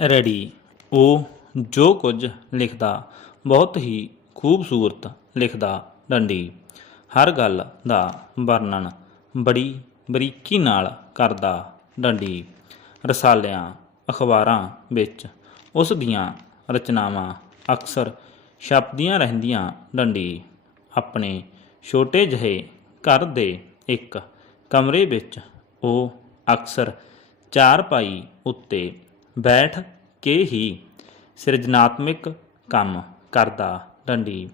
Ready. ਉਹ ਜੋ ਕੁਝ ਲਿਖਦਾ, ਬਹੁਤ ਹੀ ਖੂਬਸੂਰਤ ਲਿਖਦਾ ਡੰਡੀ। ਹਰ ਗੱਲ ਦਾ ਵਰਣਨ ਬੜੀ ਬਰੀਕੀ ਨਾਲ ਕਰਦਾ ਡੰਡੀ। ਰਸਾਲਿਆਂ, ਅਖਬਾਰਾਂ ਵਿੱਚ ਉਸ ਦੀਆਂ ਰਚਨਾਵਾਂ ਅਕਸਰ ਛਪਦੀਆਂ ਰਹਿੰਦੀਆਂ ਡੰਡੀ। ਆਪਣੇ ਛੋਟੇ ਜਿਹੇ ਘਰ ਦੇ ਇੱਕ ਕਮਰੇ ਵਿੱਚ ਉਹ ਅਕਸਰ ਚਾਰ ਪਾਈ ਉੱਤੇ ਬੈਠ ਕੇ ਹੀ ਸਿਰਜਨਾਤਮਿਕ ਕੰਮ ਕਰਦਾ ਡੰਡੀ।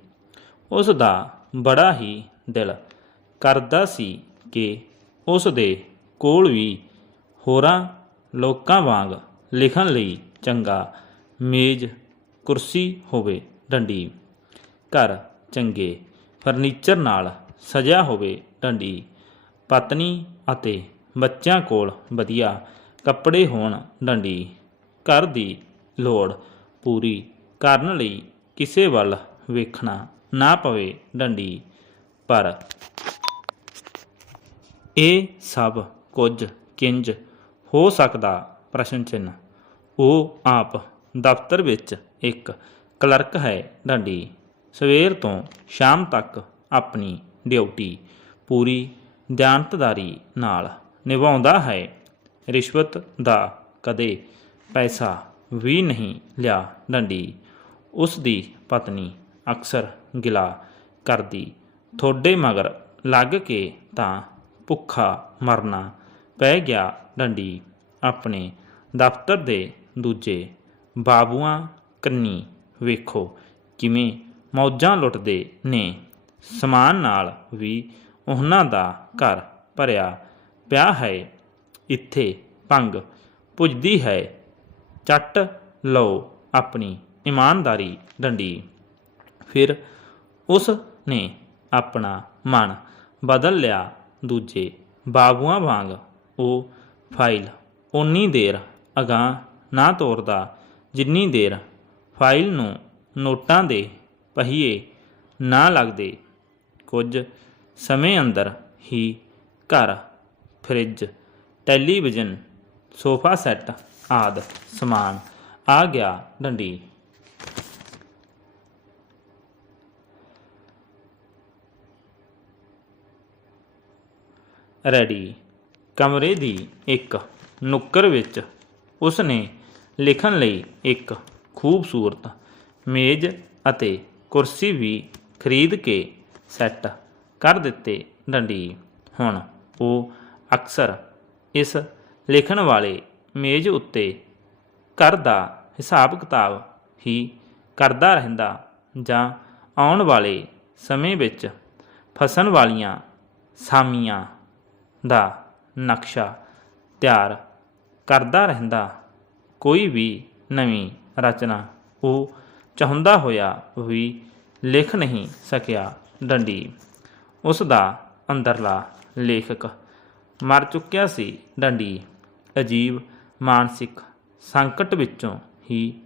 ਉਸ ਦਾ ਬੜਾ ਹੀ ਦਿਲ ਕਰਦਾ ਸੀ ਕਿ ਉਸ ਦੇ ਕੋਲ ਵੀ ਹੋਰਾਂ ਲੋਕਾਂ ਵਾਂਗ ਲਿਖਣ ਲਈ ਚੰਗਾ ਮੇਜ਼ ਕੁਰਸੀ ਹੋਵੇ ਡੰਡੀ। ਘਰ ਚੰਗੇ ਫਰਨੀਚਰ ਨਾਲ ਸਜਿਆ ਹੋਵੇ ਡੰਡੀ। ਪਤਨੀ ਅਤੇ ਬੱਚਿਆਂ ਕੋਲ ਵਧੀਆ ਕੱਪੜੇ ਹੋਣ ਡੰਡੀ। ਘਰ ਦੀ ਲੋੜ ਪੂਰੀ ਕਰਨ ਲਈ ਕਿਸੇ ਵੱਲ ਵੇਖਣਾ ਨਾ ਪਵੇ ਡੰਡੀ। ਪਰ ਇਹ ਸਭ ਕੁਝ ਕਿੰਜ ਹੋ ਸਕਦਾ? ਪ੍ਰਸ਼ਨ ਚਿੰਨ੍ਹ। ਉਹ ਆਪ ਦਫ਼ਤਰ ਵਿੱਚ ਇੱਕ ਕਲਰਕ ਹੈ ਡੰਡੀ। ਸਵੇਰ ਤੋਂ ਸ਼ਾਮ ਤੱਕ ਆਪਣੀ ਡਿਊਟੀ ਪੂਰੀ ਦਿਆਨਤਦਾਰੀ ਨਾਲ ਨਿਭਾਉਂਦਾ ਹੈ। ਰਿਸ਼ਵਤ ਦਾ ਕਦੇ ਪੈਸਾ ਵੀ ਨਹੀਂ ਲਿਆ ਡੰਡੀ। ਉਸ ਦੀ ਪਤਨੀ ਅਕਸਰ ਗਿਲਾ ਕਰਦੀ। ਥੋੜੇ ਮਗਰ ਲੱਗ ਕੇ ਤਾਂ ਭੁੱਖਾ ਮਰਨਾ ਪੈ ਗਿਆ ਡੰਡੀ। ਆਪਣੇ ਦਫ਼ਤਰ ਦੇ ਦੂਜੇ ਬਾਬੂਆਂ ਕੰਨੀ ਵੇਖੋ ਕਿਵੇਂ ਮੌਜਾਂ ਲੁੱਟਦੇ ਨੇ। ਸਮਾਨ ਨਾਲ ਵੀ ਉਹਨਾਂ ਦਾ ਘਰ ਭਰਿਆ ਪਿਆ ਹੈ। ਇੱਥੇ ਭੰਗ ਪੁੱਜਦੀ ਹੈ ਚੱਟ ਲਓ ਆਪਣੀ ਇਮਾਨਦਾਰੀ ਡੰਡੀ। ਫਿਰ ਉਸ ਨੇ ਆਪਣਾ ਮਨ ਬਦਲ ਲਿਆ। ਦੂਜੇ ਬਾਬੂਆਂ ਵਾਂਗ ਉਹ ਫਾਈਲ ਓਨੀ ਦੇਰ ਅਗਾਂਹ ਨਾ ਤੋਰਦਾ ਜਿੰਨੀ ਦੇਰ ਫਾਈਲ ਨੂੰ ਨੋਟਾਂ ਦੇ ਪਹੀਏ ਨਾ ਲੱਗਦੇ। ਕੁਝ ਸਮੇਂ ਅੰਦਰ ਹੀ ਘਰ, ਫਰਿੱਜ, ਟੈਲੀਵਿਜ਼ਨ, ਸੋਫਾ ਸੈੱਟ ਆਦ ਸਮਾਨ। ਆ ਗਿਆ ਡੰਡੀ। ਰੈਡੀ। ਕਮਰੇ ਦੀ ਇੱਕ ਨੁੱਕਰ ਵਿੱਚ ਉਸ ਨੇ ਲਿਖਣ ਲਈ ਇੱਕ ਖੂਬਸੂਰਤ ਮੇਜ਼ ਅਤੇ ਕੁਰਸੀ ਵੀ ਖਰੀਦ ਕੇ ਸੈੱਟ ਕਰ ਦਿੱਤੇ ਡੰਡੀ। ਹੁਣ ਉਹ ਅਕਸਰ ਇਸ ਲਿਖਣ ਵਾਲੇ ਮੇਜ਼ ਉੱਤੇ ਘਰ ਦਾ ਹਿਸਾਬ ਕਿਤਾਬ ਹੀ ਕਰਦਾ ਰਹਿੰਦਾ ਜਾਂ ਆਉਣ ਵਾਲੇ ਸਮੇਂ ਵਿੱਚ ਫਸਣ ਵਾਲੀਆਂ ਸਾਮੀਆਂ ਦਾ ਨਕਸ਼ਾ ਤਿਆਰ ਕਰਦਾ ਰਹਿੰਦਾ। ਕੋਈ ਵੀ ਨਵੀਂ ਰਚਨਾ ਉਹ ਚਾਹੁੰਦਾ ਹੋਇਆ ਵੀ ਲਿਖ ਨਹੀਂ ਸਕਿਆ ਡੰਡੀ। ਉਸ ਦਾ ਅੰਦਰਲਾ ਲੇਖਕ ਮਰ ਚੁੱਕਿਆ ਸੀ ਡੰਡੀ। ਅਜੀਬ ਮਾਨਸਿਕ ਸੰਕਟ ਵਿੱਚੋਂ ਹੀ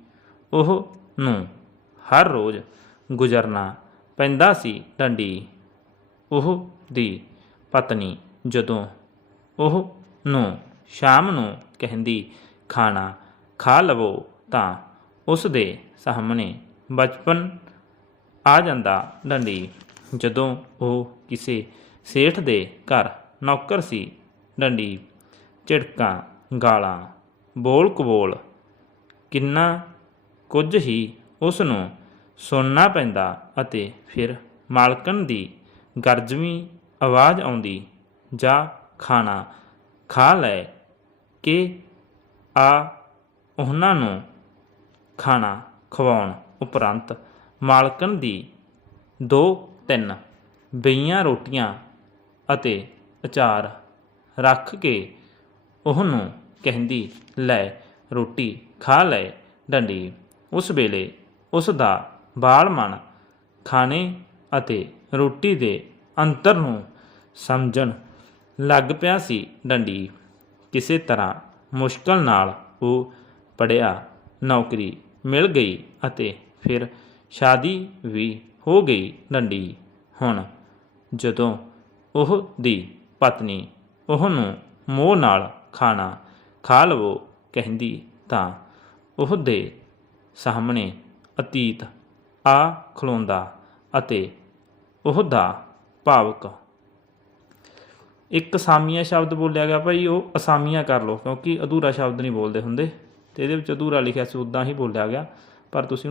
ਉਹ ਨੂੰ ਹਰ ਰੋਜ਼ ਗੁਜ਼ਰਨਾ ਪੈਂਦਾ ਸੀ ਡੰਡੀ। ਉਹ ਦੀ ਪਤਨੀ ਜਦੋਂ ਉਹ ਨੂੰ ਸ਼ਾਮ ਨੂੰ ਕਹਿੰਦੀ, ਖਾਣਾ ਖਾ ਲਵੋ, ਤਾਂ ਉਸ ਦੇ ਸਾਹਮਣੇ ਬਚਪਨ ਆ ਜਾਂਦਾ ਡੰਡੀ। ਜਦੋਂ ਉਹ ਕਿਸੇ ਸੇਠ ਦੇ ਘਰ ਨੌਕਰ ਸੀ, ਡੰਡੀ ਝਿੜਕਾਂ, ਗਾਲਾਂ ਬੋਲ ਕਬੋਲ। ਕਿੰਨਾ ਕੁਝ ਹੀ ਉਸ ਨੂੰ ਸੁਣਨਾ ਪੈਂਦਾ ਅਤੇ ਫਿਰ ਮਾਲਕਣ ਦੀ ਗਰਜਵੀਂ ਆਵਾਜ਼ ਆਉਂਦੀ, ਜਾਂ ਖਾਣਾ ਖਾ ਲੈ ਕਿ ਆ ਉਹਨਾਂ ਨੂੰ ਖਾਣਾ ਖਵਾਉਣ ਉਪਰੰਤ ਮਾਲਕਣ ਦੀ ਦੋ ਤਿੰਨ ਬਈਆਂ ਰੋਟੀਆਂ ਅਤੇ ਅਚਾਰ ਰੱਖ ਕੇ ਉਹਨੂੰ ਕਹਿੰਦੀ, ਲੈ, ਰੋਟੀ ਖਾ ਲੈ, ਡੰਡੀ। ਉਸ ਵੇਲੇ ਉਸ ਦਾ ਬਾਲ ਮਨ ਖਾਣੇ ਅਤੇ ਰੋਟੀ ਦੇ ਅੰਤਰ ਨੂੰ ਸਮਝਣ ਲੱਗ ਪਿਆ ਸੀ ਡੰਡੀ। ਕਿਸੇ ਤਰ੍ਹਾਂ ਮੁਸ਼ਕਲ ਨਾਲ ਉਹ ਪੜਿਆ ਨੌਕਰੀ ਮਿਲ ਗਈ ਅਤੇ ਫਿਰ ਸ਼ਾਦੀ ਵੀ ਹੋ ਗਈ ਡੰਡੀ। ਹੁਣ ਜਦੋਂ ਉਹ ਦੀ ਪਤਨੀ ਉਹਨੂੰ ਮੋਹ ਨਾਲ ਖਾਣਾ ਖਾ ਲਵੋ, ਕਹਿੰਦੀ ਤਾਂ। ਉਹਦੇ ਸਾਹਮਣੇ ਅਤੀਤ ਆ ਖਲੋਂਦਾ ਅਤੇ ਉਹਦਾ ਭਾਵਕ। ਇੱਕ ਸਾਮੀਆ ਸ਼ਬਦ ਬੋਲਿਆ ਗਿਆ ਭਾਈ, ਉਹ ਅਸਾਮੀਆਂ ਕਰ ਲਓ, ਕਿਉਂਕਿ ਅਧੂਰਾ ਸ਼ਬਦ ਨਹੀਂ ਬੋਲਦੇ ਹੁੰਦੇ। ਤੇ ਇਹਦੇ ਵਿੱਚ ਅਧੂਰਾ ਲਿਖਿਆ ਸੀ ਉਦਾਂ ਹੀ ਬੋਲਿਆ ਗਿਆ, ਪਰ ਤੁਸੀਂ